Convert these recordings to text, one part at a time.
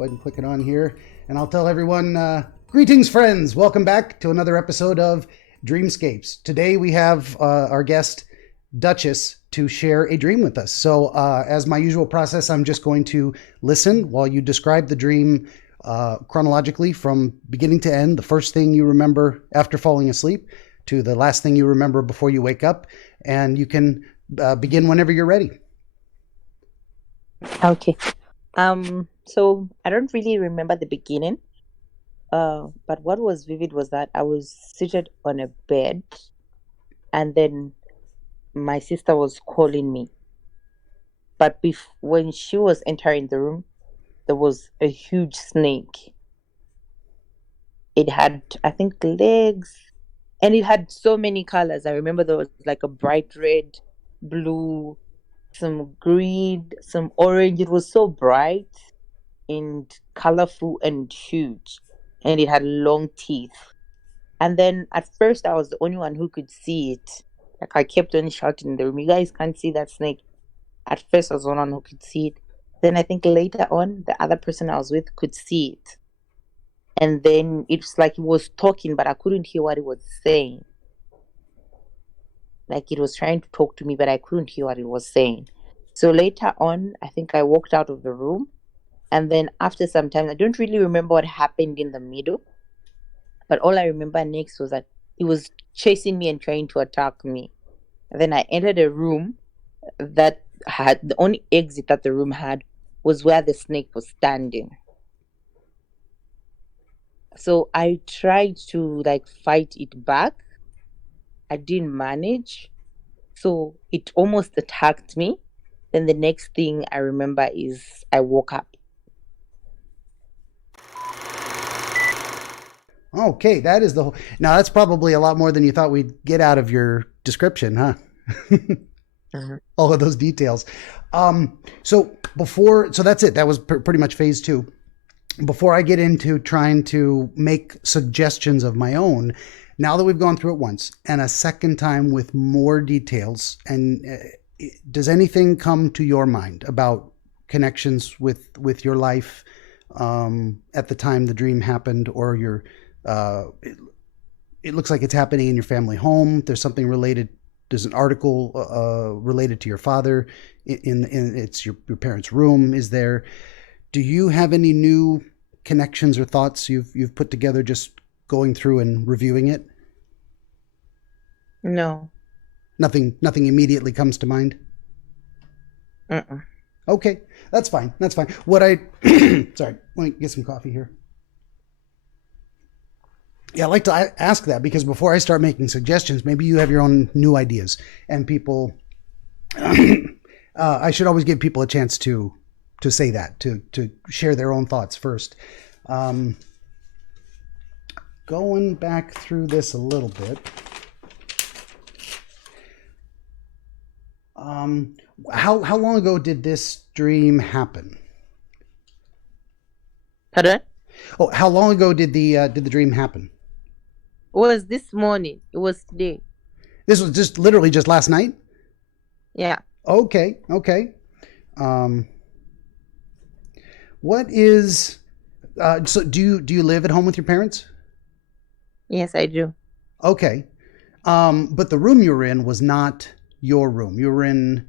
Go ahead and click it on here. And I'll tell everyone, greetings, friends. Welcome back to another episode of Dreamscapes. Today we have our guest, Duchess, to share a dream with us. So as my usual process, I'm just going to listen while you describe the dream chronologically from beginning to end, the first thing you remember after falling asleep to the last thing you remember before you wake up. And you can begin whenever you're ready. Okay. So I don't really remember the beginning. But what was vivid was that I was seated on a bed and then my sister was calling me. But when she was entering the room, there was a huge snake. It had, I think, legs, and it had so many colors. I remember there was like a bright red, blue, some green, some orange. It was so bright and colorful and huge, and it had long teeth. And then at first I was the only one who could see it. Like I kept on shouting in the room, "You guys can't see that snake." At first I was the only one who could see it. Then I think later on the other person I was with could see it. And then it's like it was talking, but I couldn't hear what it was saying. Like it was trying to talk to me, but I couldn't hear what it was saying. So later on, I think I walked out of the room. And then after some time, I don't really remember what happened in the middle. But all I remember next was that it was chasing me and trying to attack me. And then I entered a room that had, the only exit that the room had was where the snake was standing. So I tried to like fight it back. I didn't manage. So it almost attacked me. Then the next thing I remember is I woke up. Okay, that is the whole... Now, that's probably a lot more than you thought we'd get out of your description, huh? All of those details. So that's it. That was pretty much phase 2. Before I get into trying to make suggestions of my own, now that we've gone through it once and a second time with more details, and does anything come to your mind about connections with your life at the time the dream happened, or your it looks like it's happening in your family home? There's something related. There's an article related to your father in it's your parents' room. Is there? Do you have any new connections or thoughts you've put together just going through and reviewing it? No. Nothing immediately comes to mind? Okay, that's fine. Sorry, let me get some coffee here. Yeah, I'd like to ask that because before I start making suggestions, maybe you have your own new ideas, and people, I should always give people a chance to say that, to share their own thoughts first. Going back through this a little bit. How long ago did this dream happen? Pardon? Oh, how long ago did the dream happen? It was this morning. It was today. This was just literally just last night? Yeah. Okay. What is so do you live at home with your parents? Yes, I do. Okay. But the room you were in was not your room. You were in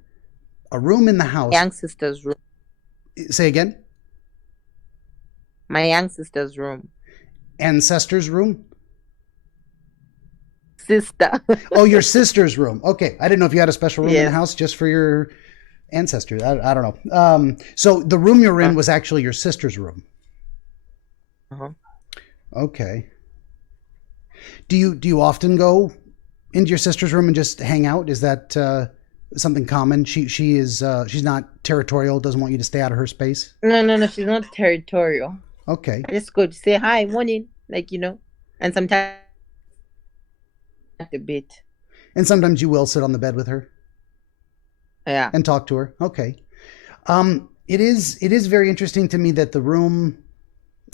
a room in the house. My young sister's room. Say again? My young sister's room. Ancestor's room? Sister. Oh, your sister's room. Okay. I didn't know if you had a special room in Yes. the house just for your ancestors. I don't know. So the room you were in was actually your sister's room. Okay. Do you often go into your sister's room and just hang out? Is that something common? She's not territorial, doesn't want you to stay out of her space? No, she's not territorial. Okay. I just go to say hi, morning, and sometimes a bit. And sometimes you will sit on the bed with her? Yeah. And talk to her? Okay. It is very interesting to me that the room,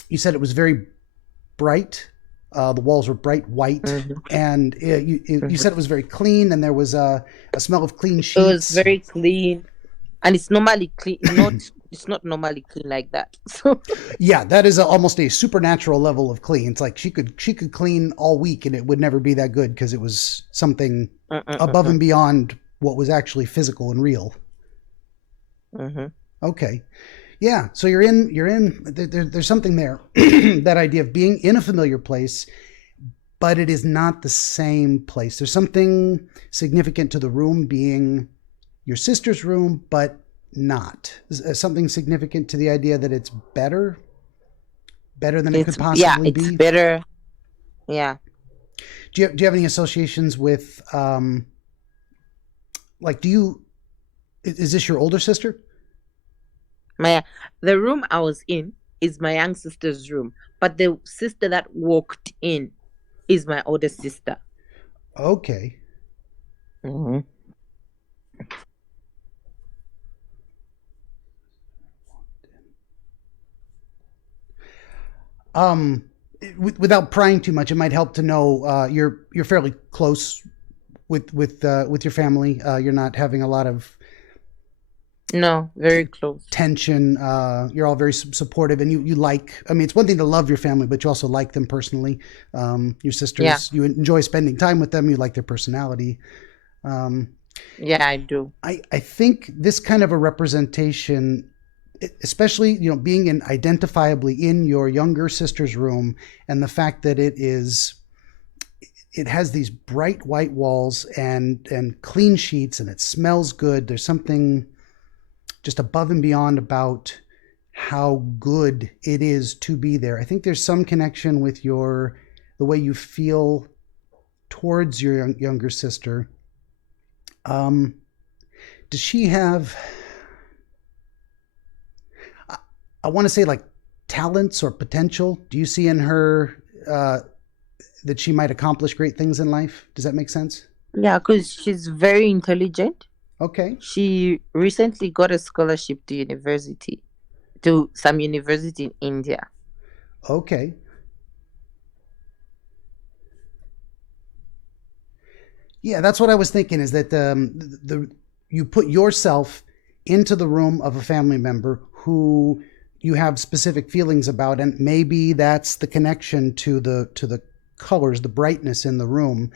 you said it was very bright. The walls were bright white, and you said it was very clean, and there was a smell of clean sheets. It was very clean, and it's normally clean, not it's not normally clean like that. So Yeah, that is almost a supernatural level of clean. It's like she could clean all week and it would never be that good because it was something above and beyond what was actually physical and real. Okay. Yeah, so there's something there. That idea of being in a familiar place, but it is not the same place. There's something significant to the room being your sister's room, but not. Something significant to the idea that it's better than it could possibly be. It's better. Yeah. Do you have any associations with, is this your older sister? The room I was in is my young sister's room, but the sister that walked in is my older sister. Okay. Without prying too much, it might help to know you're fairly close with your family. You're not having a lot of very close tension. You're all very supportive, and you like. I mean, it's one thing to love your family, but you also like them personally. Your sisters, you enjoy spending time with them. You like their personality. Yeah, I do. I think this kind of a representation, especially being identifiably in your younger sister's room, and the fact that it has these bright white walls and clean sheets, and it smells good. There's something just above and beyond about how good it is to be there. I think there's some connection with the way you feel towards your younger sister. Does she have, I want to say, like, talents or potential? Do you see in her that she might accomplish great things in life? Does that make sense? Yeah, because she's very intelligent. Okay. She recently got a scholarship to some university in India. Okay. Yeah, that's what I was thinking, is that you put yourself into the room of a family member who you have specific feelings about, and maybe that's the connection to the colors, the brightness in the room.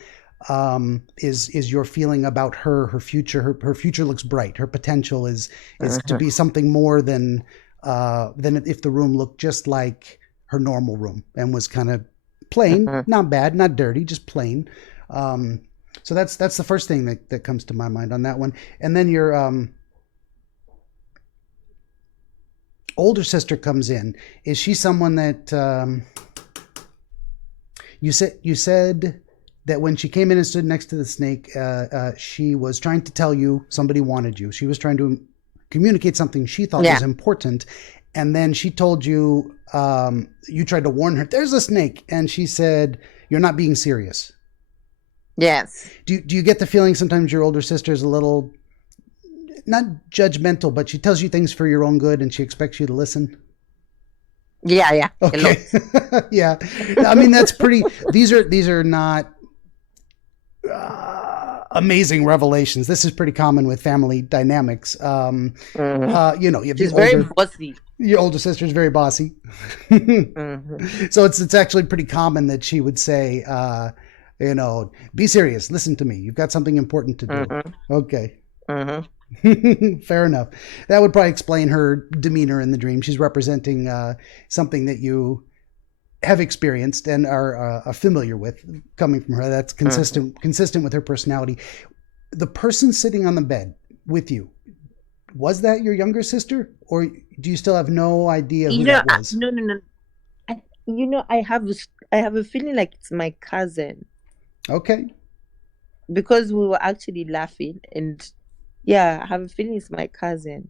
Is your feeling about her future. Her future looks bright. Her potential is to be something more than if the room looked just like her normal room and was kind of plain, not bad, not dirty, just plain. So that's the first thing that comes to my mind on that one. And then your older sister comes in. Is she someone that you said that when she came in and stood next to the snake, she was trying to tell you somebody wanted you. She was trying to communicate something she thought was important. And then she told you, you tried to warn her, there's a snake. And she said, you're not being serious. Yes. Do you get the feeling sometimes your older sister is a little, not judgmental, but she tells you things for your own good and she expects you to listen? Yeah. Okay. Yeah. I mean, that's pretty, these are not amazing revelations. This is pretty common with family dynamics. You have She's very bossy. Your older sister is very bossy. So it's actually pretty common that she would say, be serious. Listen to me. You've got something important to do. Okay. Fair enough. That would probably explain her demeanor in the dream. She's representing something that you have experienced and are familiar with coming from her. That's consistent with her personality. The person sitting on the bed with you, was that your younger sister, or do you still have no idea who that was? No. I have a feeling like it's my cousin. Okay. Because we were actually laughing, and I have a feeling it's my cousin.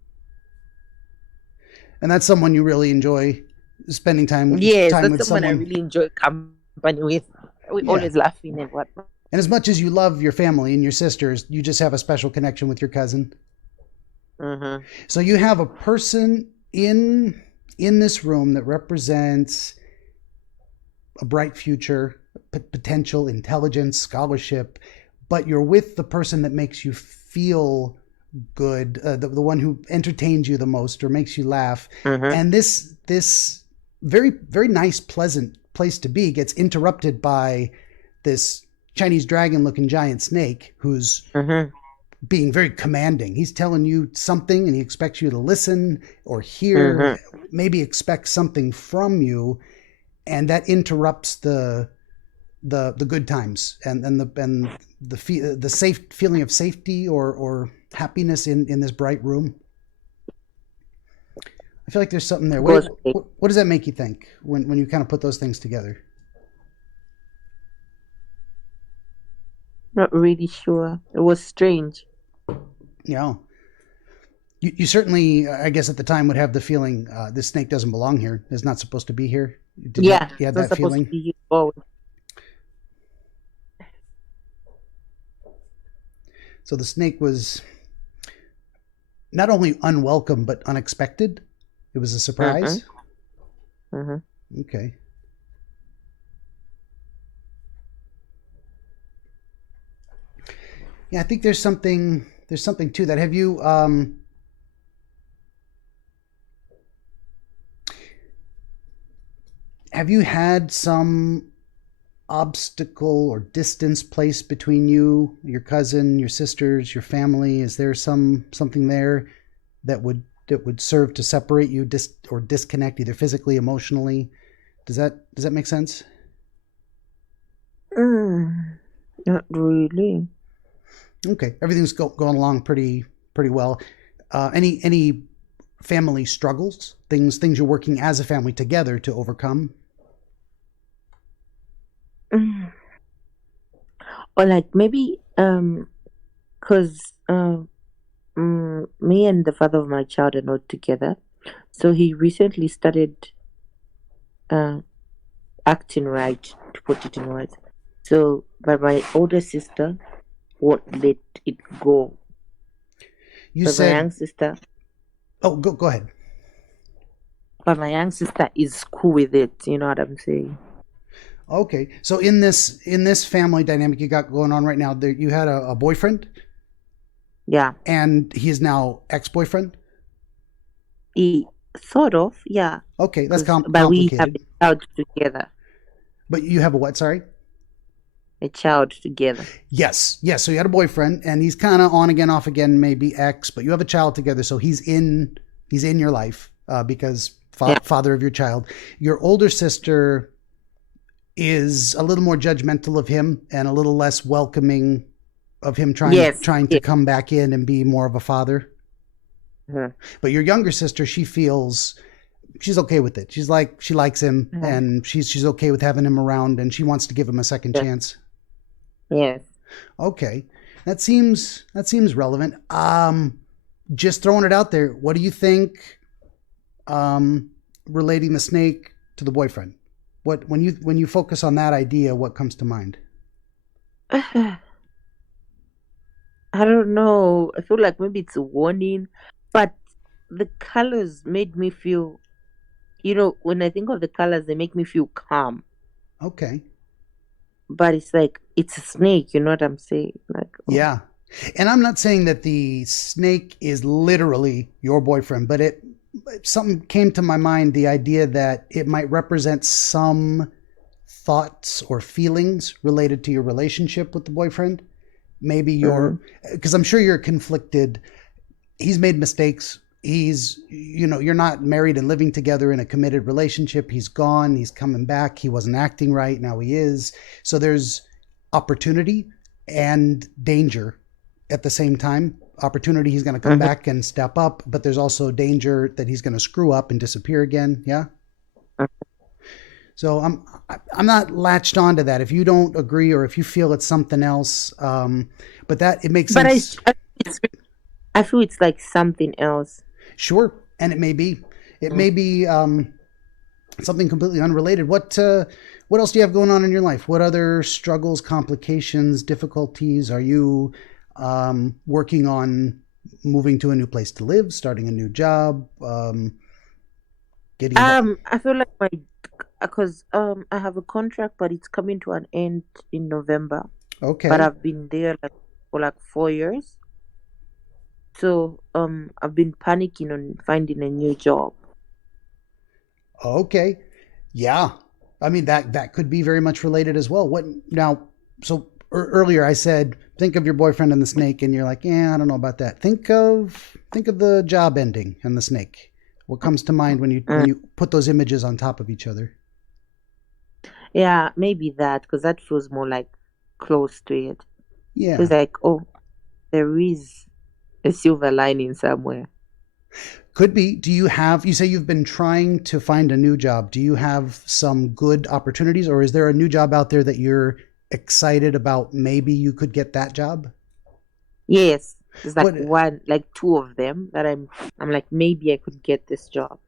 And that's someone you really enjoy spending time with? Yes, that's someone I really enjoy company with. We always laughing and whatnot. And as much as you love your family and your sisters, you just have a special connection with your cousin. So you have a person in this room that represents a bright future, potential, intelligence, scholarship, but you're with the person that makes you feel good, the one who entertains you the most or makes you laugh. And this very, very nice, pleasant place to be gets interrupted by this Chinese dragon looking giant snake who's being very commanding. He's telling you something and he expects you to listen or hear, maybe expect something from you. And that interrupts the good times and the safe feeling of safety or happiness in this bright room. I feel like there's something there. What does that make you think when you kind of put those things together? Not really sure. It was strange. Yeah. You certainly, I guess at the time, would have the feeling this snake doesn't belong here. It's not supposed to be here. You had that feeling? To be here. So the snake was not only unwelcome, but unexpected. It was a surprise. Okay. Yeah, I think there's something to that. Have you had some obstacle or distance placed between you, your cousin, your sisters, your family? Is there something there that would serve to separate you or disconnect, either physically, emotionally? Does that make sense? Not really. Okay, everything's going along pretty well. Any family struggles, things you're working as a family together to overcome? Or like maybe because me and the father of my child are not together, so he recently started acting right, to put it in words. So, but my older sister won't let it go. You but said my young sister. Oh, go ahead. But my young sister is cool with it. You know what I'm saying? Okay, so in this family dynamic you got going on right now, you had a boyfriend. Yeah. And he is now ex-boyfriend. Sort of, yeah. Okay, that's complicated. But we have a child together. But you have a what? Sorry. A child together. Yes. So you had a boyfriend, and he's kind of on again, off again, maybe ex. But you have a child together, so he's in your life because father of your child. Your older sister is a little more judgmental of him and a little less welcoming of him trying to come back in and be more of a father. But your younger sister, she feels she's okay with it. She's like, she likes him and she's okay with having him around, and she wants to give him a second chance. Yes. Okay. That seems relevant. Just throwing it out there. What do you think relating the snake to the boyfriend? When you focus on that idea, what comes to mind? I don't know. I feel like maybe it's a warning, but the colors made me feel, when I think of the colors, they make me feel calm. Okay. But it's like, it's a snake, you know what I'm saying? Like, yeah. And I'm not saying that the snake is literally your boyfriend, but something came to my mind, the idea that it might represent some thoughts or feelings related to your relationship with the boyfriend. Maybe because I'm sure you're conflicted. He's made mistakes. You're not married and living together in a committed relationship. He's gone. He's coming back. He wasn't acting right. Now he is. So there's opportunity and danger at the same time. Opportunity, he's going to come back and step up, but there's also danger that he's going to screw up and disappear again. Yeah. So I'm not latched onto that. If you don't agree or if you feel it's something else, but that it makes sense. But I feel it's like something else. Sure, and it may be something completely unrelated. What else do you have going on in your life? What other struggles, complications, difficulties are you working on? Moving to a new place to live, starting a new job, getting. I feel like because I have a contract, but it's coming to an end in November. Okay. But I've been there for 4 years. So I've been panicking on finding a new job. Okay. Yeah. I mean that could be very much related as well. What now? So earlier I said think of your boyfriend and the snake, and you're like, yeah, I don't know about that. Think of the job ending and the snake. What comes to mind when you put those images on top of each other? Yeah, maybe that because that feels more like close to it. Feels Yeah. like, oh, there is a silver lining somewhere. Could be. You say you've been trying to find a new job. Do you have some good opportunities, or is there a new job out there that you're excited about? Maybe you could get that job? Yes, there's like What, one, like two of them that I'm like maybe I could get this job.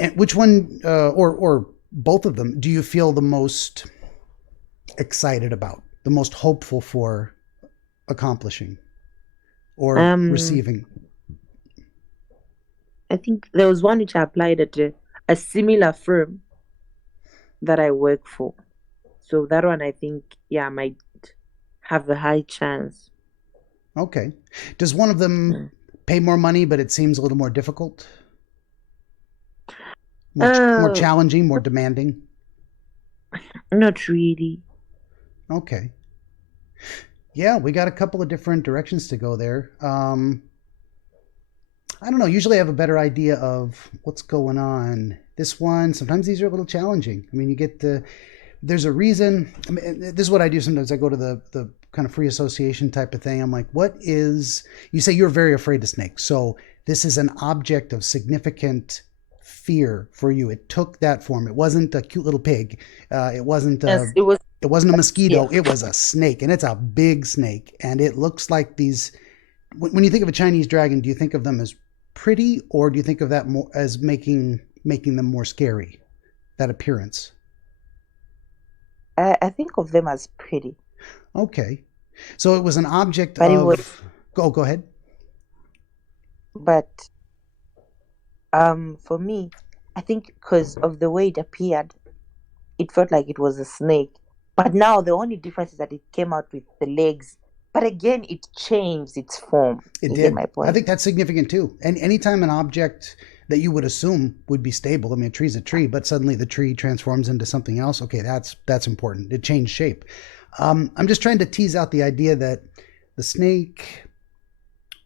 and which one, or both of them, do you feel the most excited about, the most hopeful for accomplishing or Um, receiving? I think there was one which I applied at a similar firm that I work for. So that one I think, yeah, might have a high chance. Okay. Does one of them Mm. pay more money, but it seems a little more difficult, more Uh, challenging, more demanding? Not really. Okay. Yeah, we got a couple of different directions to go there. I don't know. Usually I have a better idea of what's going on. This one, sometimes these are a little challenging. I mean, there's a reason. I mean, this is what I do sometimes. I go to the kind of free association type of thing. I'm like, you say you're very afraid of snakes. So this is an object of significant fear for you. It took that form. It wasn't a cute little pig. It wasn't Yes, a it was. it wasn't a Yeah. mosquito. It was a snake, and it's a big snake. And it looks like these. When you think of a Chinese dragon, do you think of them as pretty, or do you think of that more as making them more scary? That appearance. I think of them as pretty, Okay, so it was an object but it was, of. Go ahead. but for me, I think because of the way it appeared, it felt like it was a snake. But now the only difference is that it came out with the legs. But again, it changed its form. It You get did. my I point? think that's significant too. And anytime an object that you would assume would be stable, I mean, a tree's a tree, but suddenly the tree transforms into something else. Okay, that's important. It changed shape. I'm just trying to tease out the idea that the snake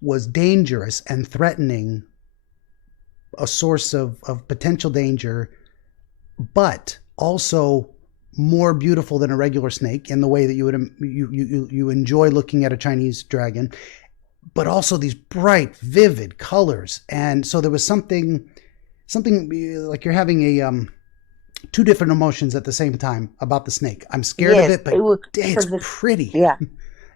was dangerous and threatening, a source of potential danger, but also more beautiful than a regular snake in the way that you enjoy looking at a Chinese dragon, but also these bright, vivid colors. And so there was something like you're having a two different emotions at the same time about the snake. I'm scared of Yes, it, but it was it's because the pretty. yeah,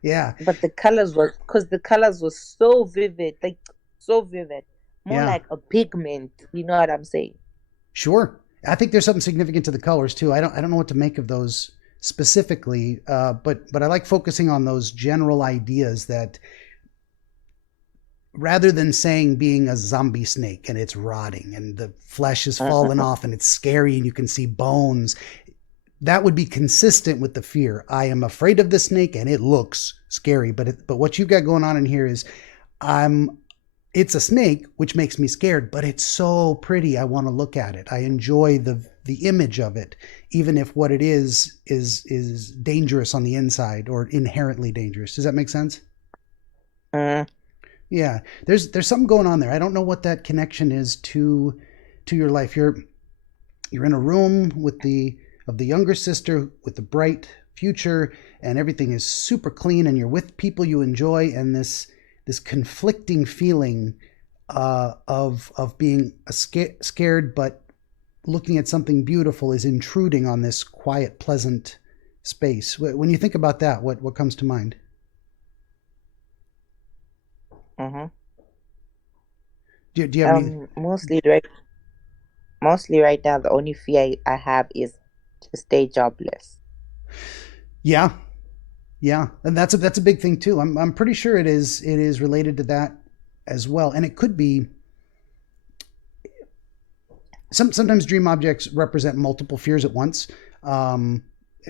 Yeah, but the colors were because the colors were so vivid, like so vivid, more yeah, like a pigment. You know what I'm saying? sure. I think there's something significant to the colors too. I don't know what to make of those specifically, but I like focusing on those general ideas that rather than saying being a zombie snake and it's rotting and the flesh is fallen Mhm. off and it's scary and you can see bones, that would be consistent with the fear. I am afraid of the snake and it looks scary, but what you've got going on in here is I'm it's a snake, which makes me scared, but it's so pretty. I want to look at it. I enjoy the image of it, even if what it is dangerous on the inside or inherently dangerous. Does that make sense? Mm. Yeah. There's something going on there. I don't know what that connection is to your life. You're in a room with the younger sister with the bright future, and everything is super clean, and you're with people you enjoy, and this conflicting feeling of being scared, but looking at something beautiful is intruding on this quiet, pleasant space. When you think about that, what comes to mind? Mhm. Do you have any? Mostly right now, the only fear I have is to stay jobless. Yeah, yeah, and that's a big thing too. I'm pretty sure it is related to that as well, and it could be. Sometimes dream objects represent multiple fears at once.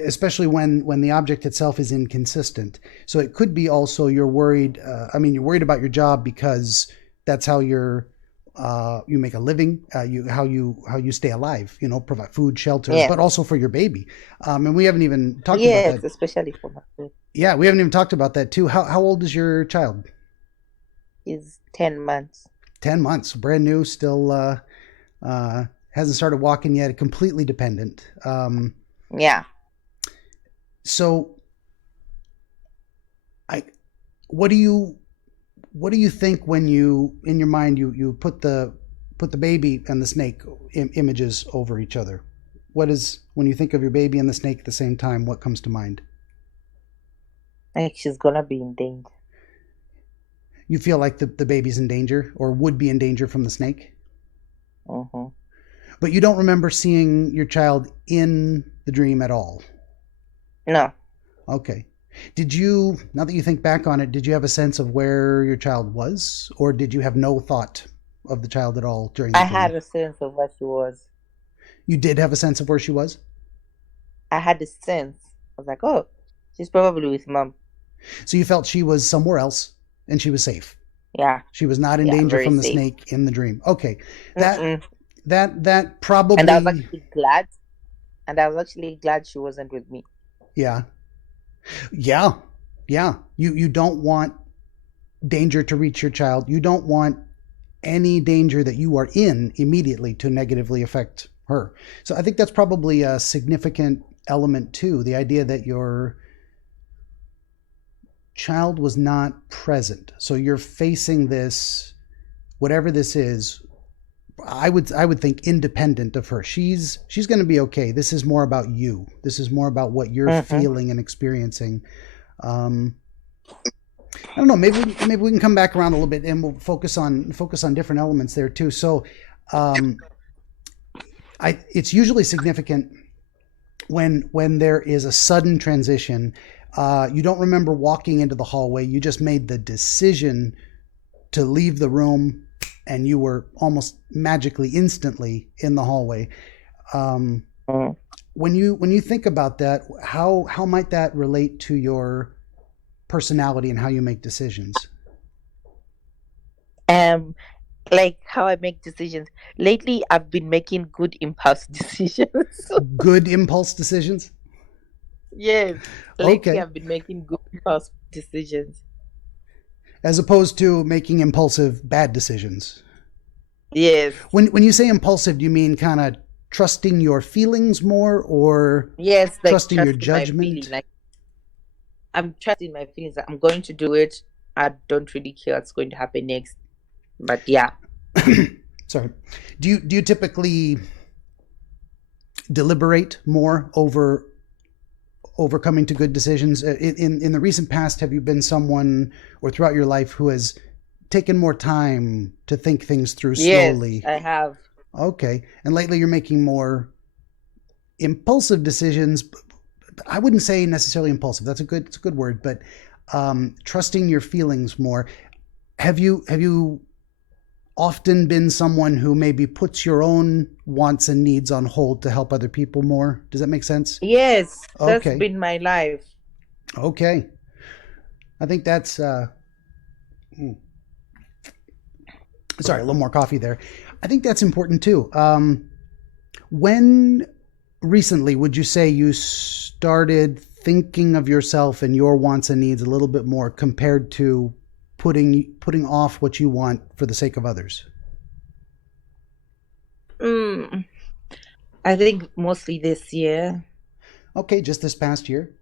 especially when the object itself is inconsistent. So it could be also you're worried. You're worried about your job because that's how you make a living. How you stay alive. Provide food, shelter, Yeah. but also for your baby. And we haven't even talked about Yes, that. especially for my kid. Yeah, we haven't even talked about that too. How old is your child? He's 10 months. 10 months, brand new, still hasn't started walking yet, completely dependent. Yeah. So what do you think when in your mind you put the baby and the snake images over each other? When you think of your baby and the snake at the same time, what comes to mind? Like she's gonna be in danger. You feel like the baby's in danger or would be in danger from the snake? Mm-hmm. But you don't remember seeing your child in the dream at all? No. Okay. Now that you think back on it, did you have a sense of where your child was? Or did you have no thought of the child at all during the I dream? had a sense of where she was. You did have a sense of where she was? I had a sense. I was like, oh, she's probably with mom. So you felt she was somewhere else and she was safe? Yeah. She was not in danger from the safe. snake in the dream. Okay. Mm-mm. That probably... And I was actually glad. And I was actually glad she wasn't with me. Yeah. Yeah. Yeah. You don't want danger to reach your child. You don't want any danger that you are in immediately to negatively affect her. So I think that's probably a significant element too. The idea that your child was not present. So you're facing this, whatever this is, I would think independent of her. She's going to be okay. This is more about you. This is more about what you're feeling and experiencing. I don't know. Maybe we can come back around a little bit and we'll focus on different elements there too. So, it's usually significant when there is a sudden transition. You don't remember walking into the hallway. You just made the decision to leave the room, and you were almost magically, instantly in the hallway. When you think about that, how might that relate to your personality and how you make decisions? Like how I make decisions. Lately, I've been making good impulse decisions. Good impulse decisions? Yes. Lately, Okay. I've been making good impulse decisions. As opposed to making impulsive bad decisions. Yes. When you say impulsive, do you mean kind of trusting your feelings more, or yes, like trusting your judgment? Like I'm trusting my feelings. I'm going to do it. I don't really care what's going to happen next. But yeah. Sorry. Do you typically deliberate more over coming to good decisions? In the recent past, have you been someone, or throughout your life, who has taken more time to think things through slowly? Yes, I have. Okay. And lately you're making more impulsive decisions. I wouldn't say necessarily impulsive. It's a good word, but trusting your feelings more. Have you often been someone who maybe puts your own wants and needs on hold to help other people more? Does that make sense? Yes, that's Okay. been my life. Okay. I think that's sorry, a little more coffee there. I think that's important too. When recently would you say you started thinking of yourself and your wants and needs a little bit more compared to putting off what you want for the sake of others? I think mostly this year. Okay, just this past year.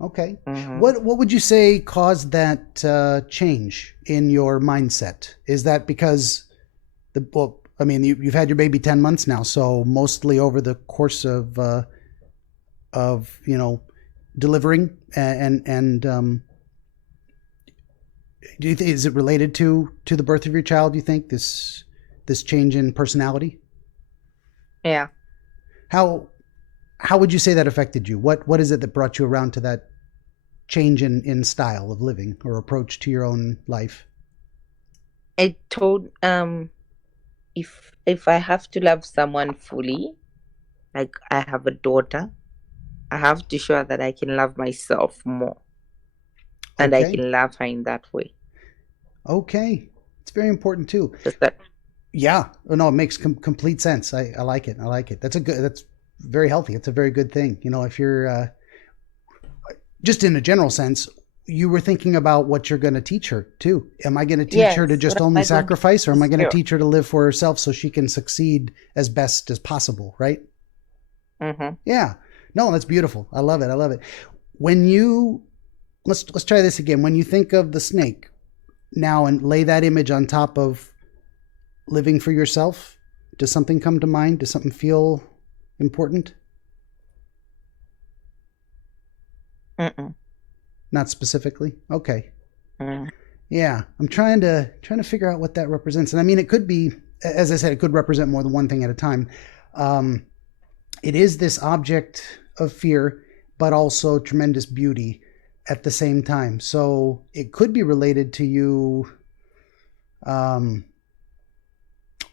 Okay. Mm-hmm. What would you say caused that change in your mindset? Is that because you've had your baby 10 months now, so mostly over the course of delivering and do you think, is it related to the birth of your child, do you think, this change in personality? Yeah. How would you say that affected you? What is it that brought you around to that change in style of living or approach to your own life? I told if I have to love someone fully, like I have a daughter, I have to show her that I can love myself more, and I Okay. can love her in that way. Okay. It's very important too. Just that. Yeah. Oh, no, it makes complete sense. I like it. I like it. That's very healthy. It's a very good thing. You know, if you're just in a general sense, you were thinking about what you're going to teach her too. Am I going to teach her to Yes. just What am only I going to sacrifice, or am I going to do? teach her to live for herself so she can succeed as best as possible? Right. Mm-hmm. Yeah. No, that's beautiful. I love it. I love it. When you let's try this again. When you think of the snake now and lay that image on top of living for yourself, does something come to mind? Does something feel important? Mm-mm. Not specifically. Okay. Mm. Yeah, I'm trying to figure out what that represents. And I mean, it could be, as I said, it could represent more than one thing at a time. Um, it is this object of fear, but also tremendous beauty at the same time. So it could be related to you, um,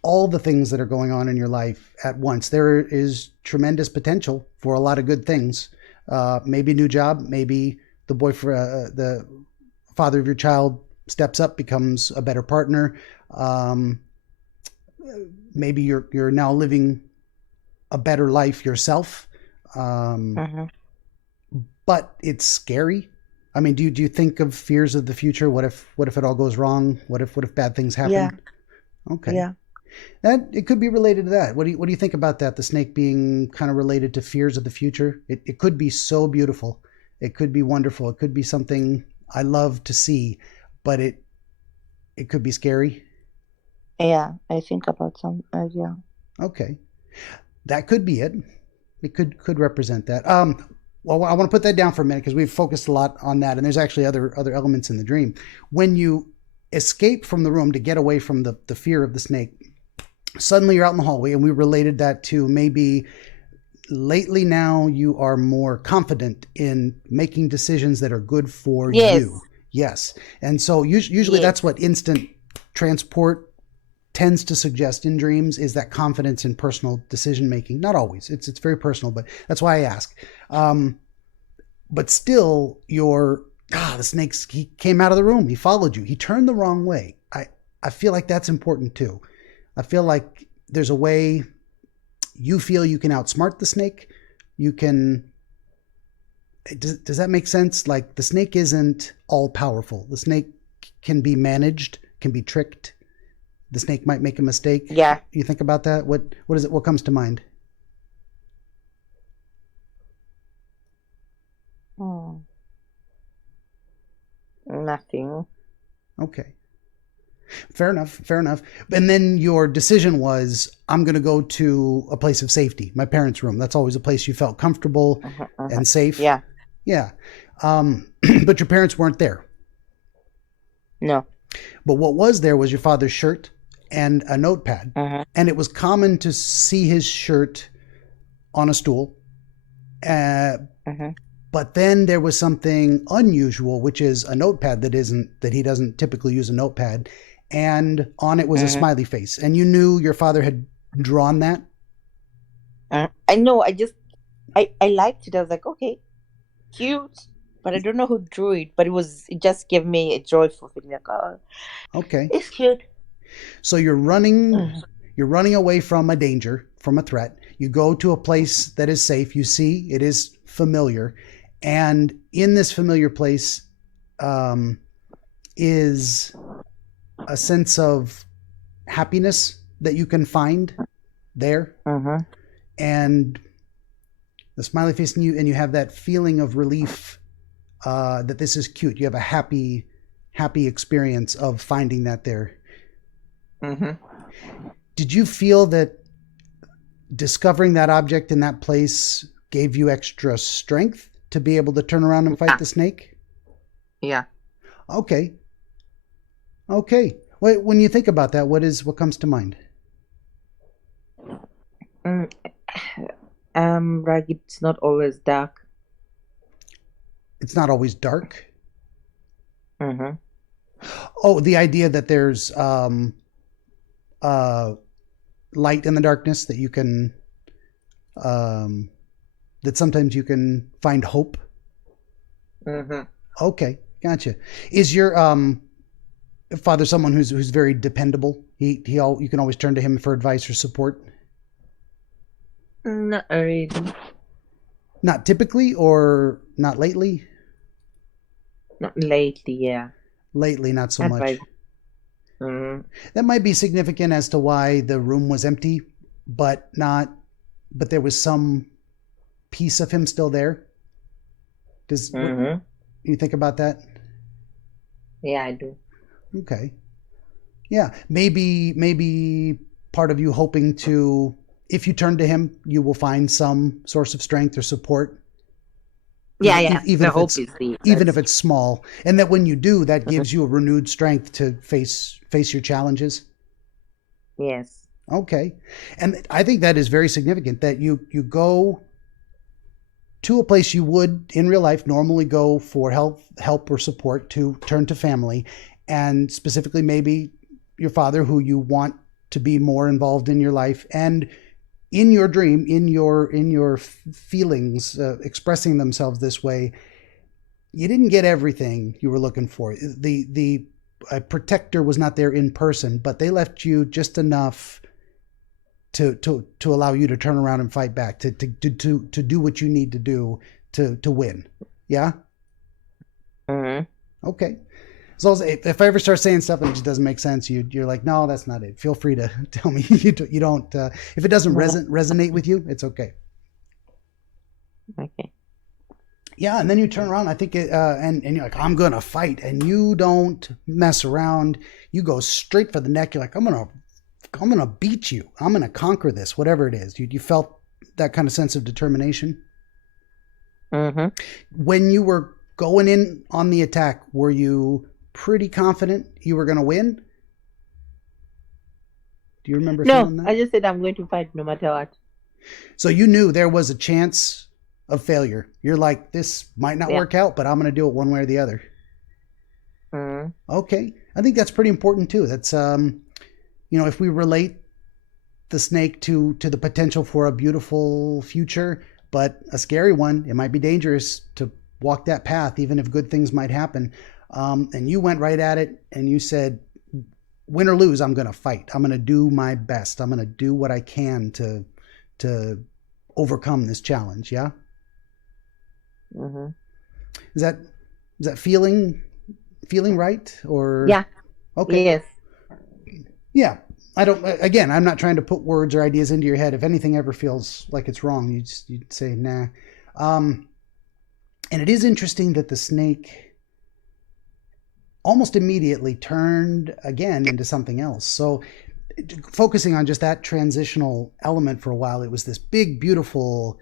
all the things that are going on in your life at once. There is tremendous potential for a lot of good things. Maybe a new job, maybe the boyfriend, the father of your child steps up, becomes a better partner. Um, Maybe you're now living a better life yourself. Mm-hmm. But it's scary. I mean, do you think of fears of the future? What if it all goes wrong? What if bad things happen? Yeah. Okay. Yeah. That it could be related to that. What do you think about that? The snake being kind of related to fears of the future. It could be so beautiful. It could be wonderful. It could be something I love to see, but it could be scary. Yeah. I think about some. Yeah. Okay, that could be it. It could represent that. Well, I want to put that down for a minute because we've focused a lot on that, and there's actually other elements in the dream. When you escape from the room to get away from the fear of the snake, suddenly you're out in the hallway, and we related that to maybe lately now you are more confident in making decisions that are good for Yes. you. Yes. And so usually Yes. that's what instant transport tends to suggest in dreams, is that confidence in personal decision making. Not always. It's very personal, but that's why I ask. But still, the snakes, he came out of the room. He followed you. He turned the wrong way. I feel like that's important too. I feel like there's a way you feel you can outsmart the snake. You can. Does that make sense? Like, the snake isn't all powerful. The snake can be managed, can be tricked. The snake might make a mistake. Yeah. You think about that? What is it? What comes to mind? Nothing. Okay. Fair enough. And then your decision was, I'm going to go to a place of safety, my parents' room. That's always a place you felt comfortable and safe. Yeah. Yeah. But your parents weren't there. No. But what was there was your father's shirt and a notepad. And it was common to see his shirt on a stool. But then there was something unusual, which is a notepad that he doesn't typically use a notepad. And on it was a smiley face. And you knew your father had drawn that? I know. I liked it. I was like, okay, cute. But I don't know who drew it. But it just gave me a joyful feeling. Like, oh, okay, it's cute. So you're running away from a danger, from a threat. You go to a place that is safe. You see it is familiar. And in this familiar place is a sense of happiness that you can find there. And the smiley face, and you have that feeling of relief that this is cute. You have a happy experience of finding that there. Did you feel that discovering that object in that place gave you extra strength to be able to turn around and fight the snake? Yeah. Okay. Wait, when you think about that, what comes to mind? Like, it's not always dark. It's not always dark. Oh, the idea that there's light in the darkness that you can that sometimes you can find hope. Mm-hmm. Okay, gotcha. Is your father someone who's very dependable? You can always turn to him for advice or support. Not really. Not typically, or not lately. Not lately, yeah. Lately, not so much. Advice. Mm-hmm. That might be significant as to why the room was empty, but there was some piece of him still there. Does you think about that? Yeah, I do. Okay. Yeah, maybe part of you hoping to, if you turn to him, you will find some source of strength or support. Yeah. Even Even if it's small, and that when you do, that gives you a renewed strength to face your challenges. Yes. Okay, and I think that is very significant that you go to a place you would in real life normally go for help or support, to turn to family, and specifically maybe your father, who you want to be more involved in your life, and in your dream, in your feelings expressing themselves this way. You didn't get everything you were looking for. The protector was not there in person, but they left you just enough to allow you to turn around and fight back, to do what you need to do to win. Yeah. Mm-hmm. Okay. So if I ever start saying stuff that just doesn't make sense, you're like, no, that's not it. Feel free to tell me you don't. If it doesn't resonate with you, it's okay. Okay. Yeah, and then you turn around. I think and you're like, I'm gonna fight, and you don't mess around. You go straight for the neck. You're like, I'm gonna beat you. I'm gonna conquer this, whatever it is. You felt that kind of sense of determination. Mm-hmm. When you were going in on the attack, were you pretty confident you were going to win? Do you remember feeling that? No, I just said I'm going to fight no matter what. So you knew there was a chance of failure. You're like, this might not work out, but I'm going to do it one way or the other. Mm-hmm. Okay. I think that's pretty important too. That's, if we relate the snake to the potential for a beautiful future, but a scary one, it might be dangerous to walk that path, even if good things might happen. And you went right at it and you said, win or lose, I'm going to fight. I'm going to do my best. I'm going to do what I can to overcome this challenge. Yeah. Mm-hmm. Is that feeling right? Or yeah. Okay. Yes. Yeah. I'm not trying to put words or ideas into your head. If anything ever feels like it's wrong, you'd say, nah. And it is interesting that the snake almost immediately turned again into something else. So focusing on just that transitional element for a while, it was this big, beautiful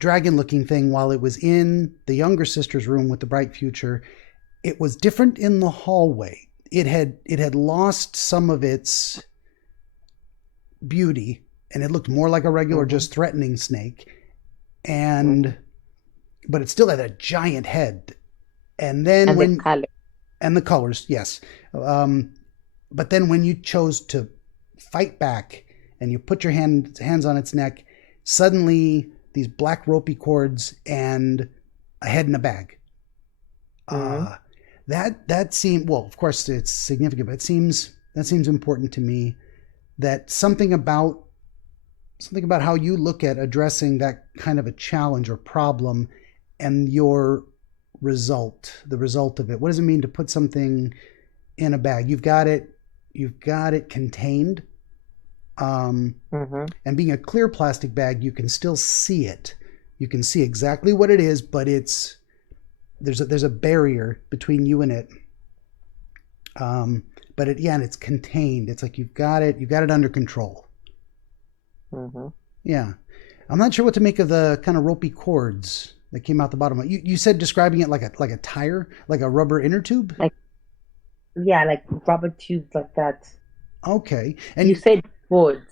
dragon-looking thing while it was in the younger sister's room with the bright future. It was different in the hallway. It had lost some of its beauty, and it looked more like a regular, just threatening snake. But it still had a giant head. And then the colors, yes. But then when you chose to fight back and you put your hands on its neck, suddenly these black ropey cords and a head in a bag. That seemed, well, of course it's significant, but that seems important to me. That something about how you look at addressing that kind of a challenge or problem and your the result of it. What does it mean to put something in a bag? You've got it contained. And being a clear plastic bag, you can still see it. You can see exactly what it is, but there's a barrier between you and it. But it's contained. It's like you've got it under control. Yeah. I'm not sure what to make of the kind of ropey cords that came out the bottom. You said describing it like a tire, like a rubber inner tube? Like rubber tubes like that. Okay. And you said cords.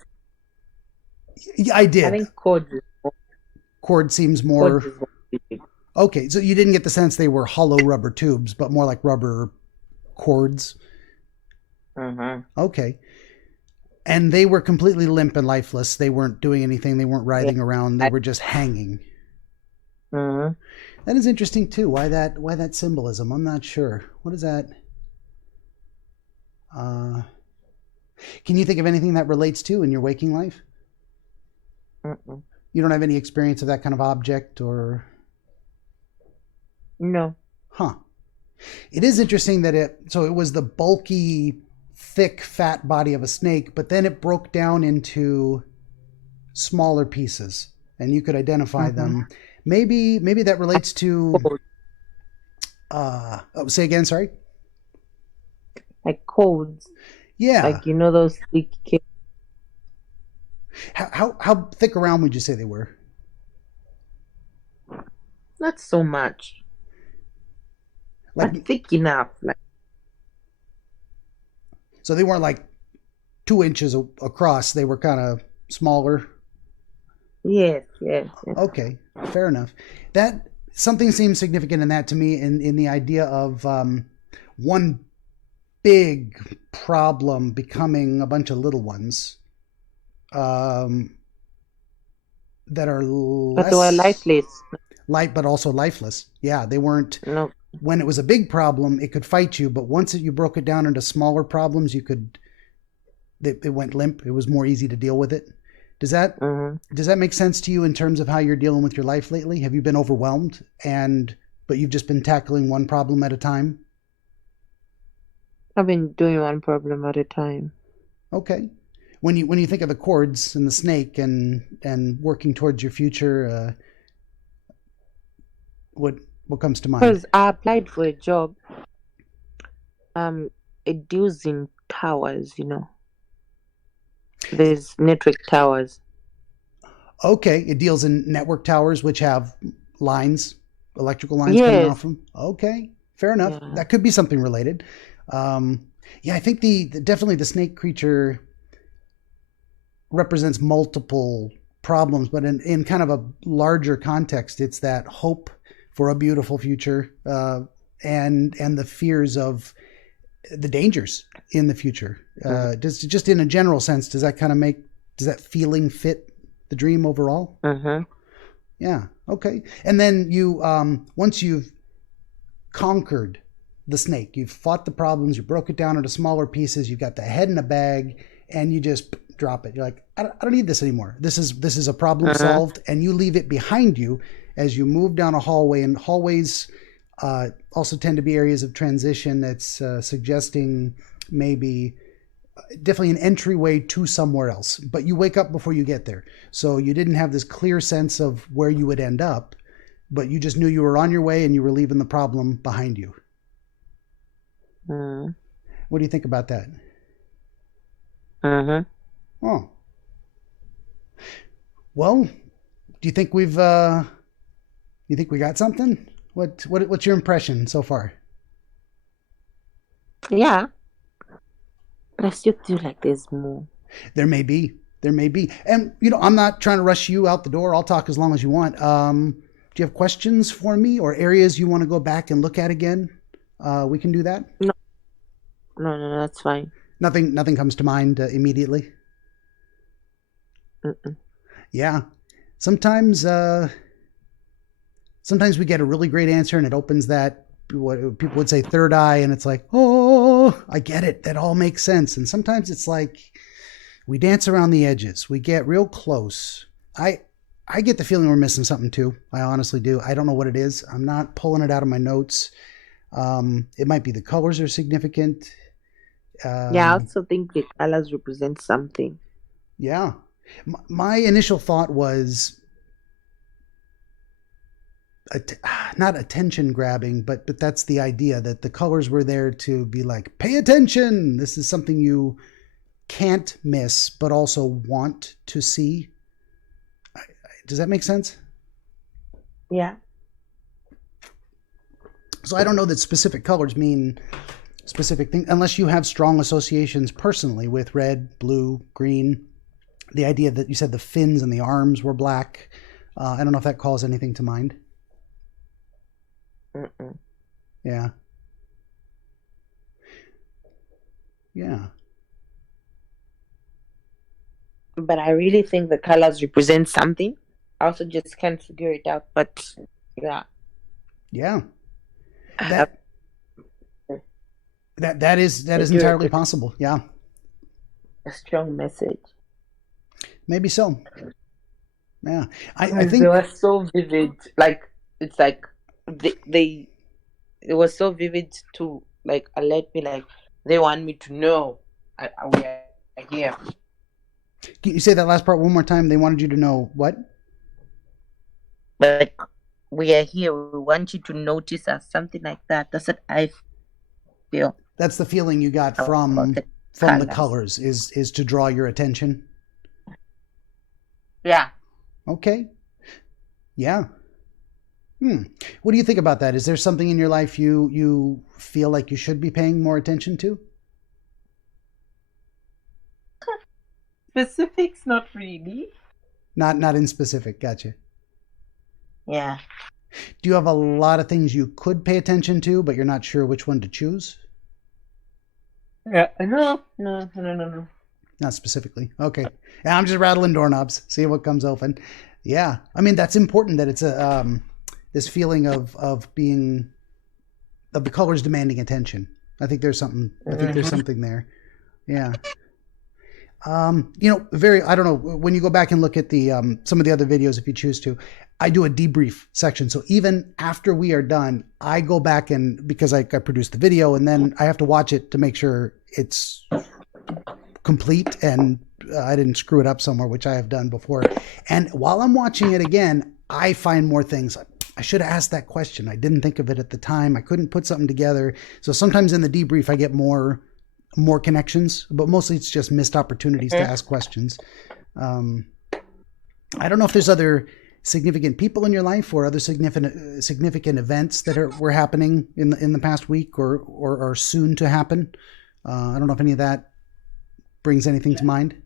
Yeah, I did. I think cords. Cord seems more... Okay, so you didn't get the sense they were hollow rubber tubes, but more like rubber cords? Okay. And they were completely limp and lifeless. They weren't doing anything. They weren't writhing around. They were just hanging. Mm-hmm. That is interesting too. Why that symbolism? I'm not sure. What is that? Uh, can you think of anything that relates to in your waking life? Mm-mm. You don't have any experience of that kind of object or? No. Huh. It is interesting that it was the bulky, thick, fat body of a snake, but then it broke down into smaller pieces and you could identify Mm-hmm. them. Maybe that relates to Codes. say again, sorry. Like codes. Yeah. Like those big kids. How thick around would you say they were? Not so much. Like, but thick enough. Like, so they weren't like 2 inches across. They were kind of smaller. yes. Okay, fair enough. That something seems significant in that to me in the idea of one big problem becoming a bunch of little ones that are But they were less lifeless. light but also lifeless. Yeah, they weren't. No. When it was a big problem, it could fight you, but once you broke it down into smaller problems, it went limp. It was more easy to deal with it. Does that make sense to you in terms of how you're dealing with your life lately? Have you been overwhelmed but you've just been tackling one problem at a time? I've been doing one problem at a time. Okay. When you think of the chords and the snake and working towards your future, what comes to mind? Because I applied for a job. It deals in towers. There's network towers. Okay, it deals in network towers which have electrical lines coming off them. Okay, fair enough. Yeah. That could be something related. I think definitely the snake creature represents multiple problems, but in kind of a larger context, it's that hope for a beautiful future and the fears of the dangers in the future. Just in a general sense, does that feeling fit the dream overall? Yeah. Okay. And then you once you've conquered the snake, you've fought the problems, you broke it down into smaller pieces, you've got the head in a bag, and you just drop it. You're like, I don't need this anymore. This is a problem solved, and you leave it behind you as you move down a hallway. And hallways also tend to be areas of transition that's suggesting maybe definitely an entryway to somewhere else. But you wake up before you get there. So you didn't have this clear sense of where you would end up, but you just knew you were on your way and you were leaving the problem behind you. What do you think about that? Oh. Well, do you think we got something? What's your impression so far? Yeah. But I still feel like there's more. There may be. And, I'm not trying to rush you out the door. I'll talk as long as you want. Do you have questions for me or areas you want to go back and look at again? We can do that? No, that's fine. Nothing comes to mind immediately? Yeah. Sometimes we get a really great answer and it opens that, what people would say, third eye, and it's like, oh, I get it. That all makes sense. And sometimes it's like we dance around the edges. We get real close. I get the feeling we're missing something too. I honestly do. I don't know what it is. I'm not pulling it out of my notes. It might be the colors are significant. I also think the colors represent something. Yeah. My initial thought was not attention grabbing, but that's the idea, that the colors were there to be like, pay attention. This is something you can't miss, but also want to see. Does that make sense? Yeah. So I don't know that specific colors mean specific things, unless you have strong associations personally with red, blue, green. The idea that you said the fins and the arms were black. I don't know if that calls anything to mind. Yeah. Yeah. But I really think the colors represent something. I also just can't figure it out. But Yeah. Yeah. I have That is entirely possible. Yeah. a strong message. Maybe so. Yeah. I They think were so vivid. Like it's like they it was so vivid to like alert me. Like they want me to know we are here. can you say that last part one more time? They wanted you to know what? Like we are here. We want you to notice us. Something like that. That's what I feel. That's the feeling you got about from the colors. colors is to draw your attention. Yeah. Okay. Yeah. What do you think about that? Is there something in your life you feel like you should be paying more attention to? Specifics, not really. Not in specific. Gotcha. Yeah. Do you have a lot of things you could pay attention to, but you're not sure which one to choose? Yeah. No. Not specifically. Okay. Yeah, I'm just rattling doorknobs, see what comes open. Yeah. I mean, that's important that it's a this feeling of being of the colors demanding attention. I think there's something there. Yeah. I don't know, when you go back and look at the some of the other videos, if you choose to, I do a debrief section. So even after we are done, I go back and because I produce the video and then I have to watch it to make sure it's complete and I didn't screw it up somewhere, which I have done before. And while I'm watching it again, I find more things. I should have asked that question. I didn't think of it at the time. I couldn't put something together. So sometimes in the debrief, I get more connections, but mostly it's just missed opportunities to ask questions. I don't know if there's other significant people in your life or other significant events that were happening in the past week or are soon to happen. I don't know if any of that brings anything to mind.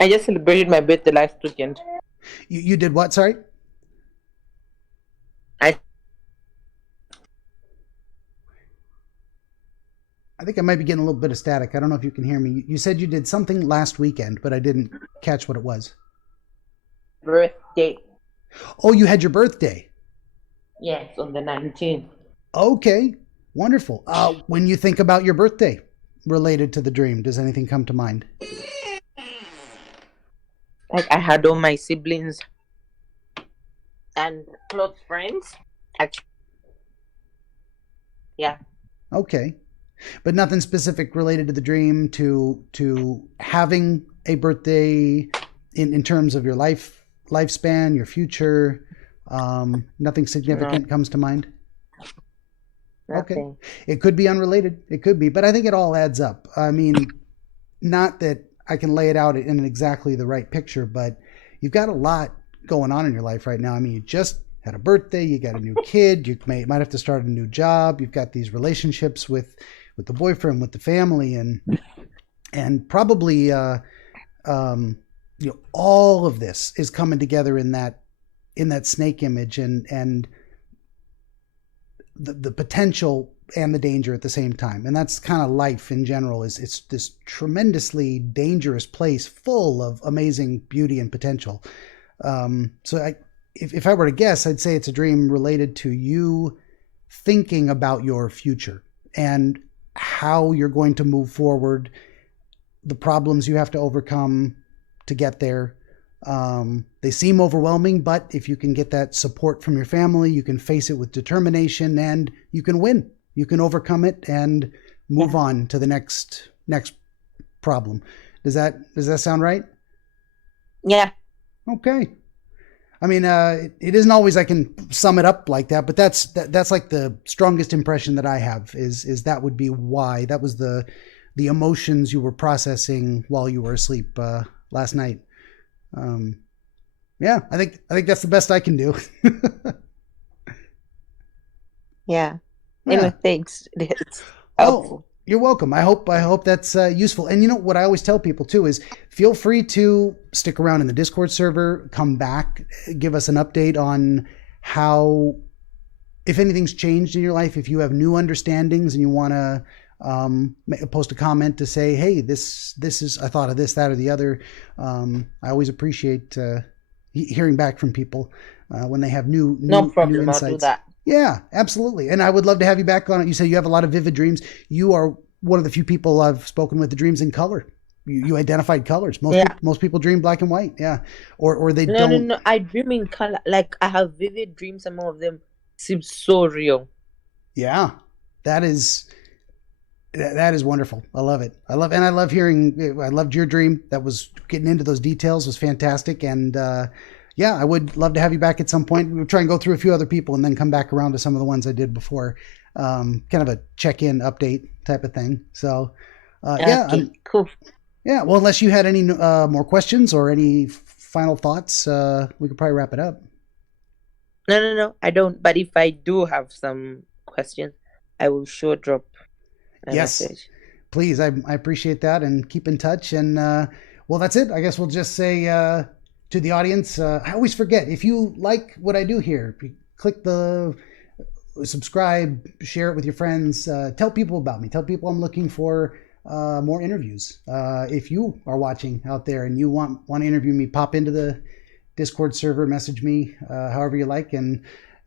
I just celebrated my birthday last weekend. You did what? Sorry? I think I might be getting a little bit of static. I don't know if you can hear me. You said you did something last weekend, but I didn't catch what it was. Birthday. Oh, you had your birthday? Yes, on the 19th. Okay, wonderful. When you think about your birthday related to the dream, does anything come to mind? Like I had all my siblings and close friends. Actually, yeah. Okay. But nothing specific related to the dream to having a birthday in terms of your lifespan, your future. Nothing significant comes to mind. Nothing. Okay. It could be unrelated. It could be, but I think it all adds up. I mean, not that I can lay it out in exactly the right picture, but you've got a lot going on in your life right now. I mean, you just had a birthday, you got a new kid, you might have to start a new job, you've got these relationships with the boyfriend, with the family, and probably all of this is coming together in that snake image and the potential and the danger at the same time. And that's kind of life in general. It's this tremendously dangerous place full of amazing beauty and potential. So if I were to guess, I'd say it's a dream related to you thinking about your future and how you're going to move forward, the problems you have to overcome to get there. They seem overwhelming, but if you can get that support from your family, you can face it with determination and you can win. You can overcome it and move on to the next problem. Does that sound right? Yeah. Okay. I mean, it isn't always I can sum it up like that, but that's like the strongest impression that I have is that would be why. That was the emotions you were processing while you were asleep last night. Yeah, I think that's the best I can do. Yeah. Anyway, thanks. It's helpful. You're welcome. I hope that's useful. And you know what I always tell people too is feel free to stick around in the Discord server, come back, give us an update on how, if anything's changed in your life, if you have new understandings and you want to post a comment to say, hey, this is, I thought of this, that, or the other. I always appreciate hearing back from people. when they have new No problem. new I'll do insights. that. Yeah, absolutely. And I would love to have you back on it. You say you have a lot of vivid dreams. You are one of the few people I've spoken with that dreams in color. You identified colors. Most people dream black and white. Yeah, or they don't. No. I dream in color. Like I have vivid dreams. Some of them seem so real. Yeah, that is wonderful. I love it. I love hearing. I loved your dream. That was getting into those details was fantastic. And yeah, I would love to have you back at some point. We'll try and go through a few other people and then come back around to some of the ones I did before. Kind of a check-in update type of thing. So yeah, cool. Yeah, well, unless you had any more questions or any final thoughts, we could probably wrap it up. No, I don't. But if I do have some questions, I will sure drop a message. Please. I appreciate that, and keep in touch. And well, that's it. I guess we'll just say to the audience, I always forget, if you like what I do here, click the subscribe, share it with your friends, tell people about me, tell people I'm looking for more interviews. If you are watching out there and you want to interview me, pop into the Discord server, message me, however you like, and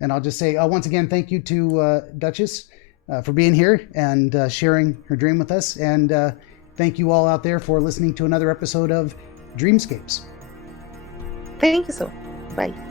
I'll just say once again, thank you to Duchess for being here and sharing her dream with us, and thank you all out there for listening to another episode of Dreamscapes. Thank you so much. Bye.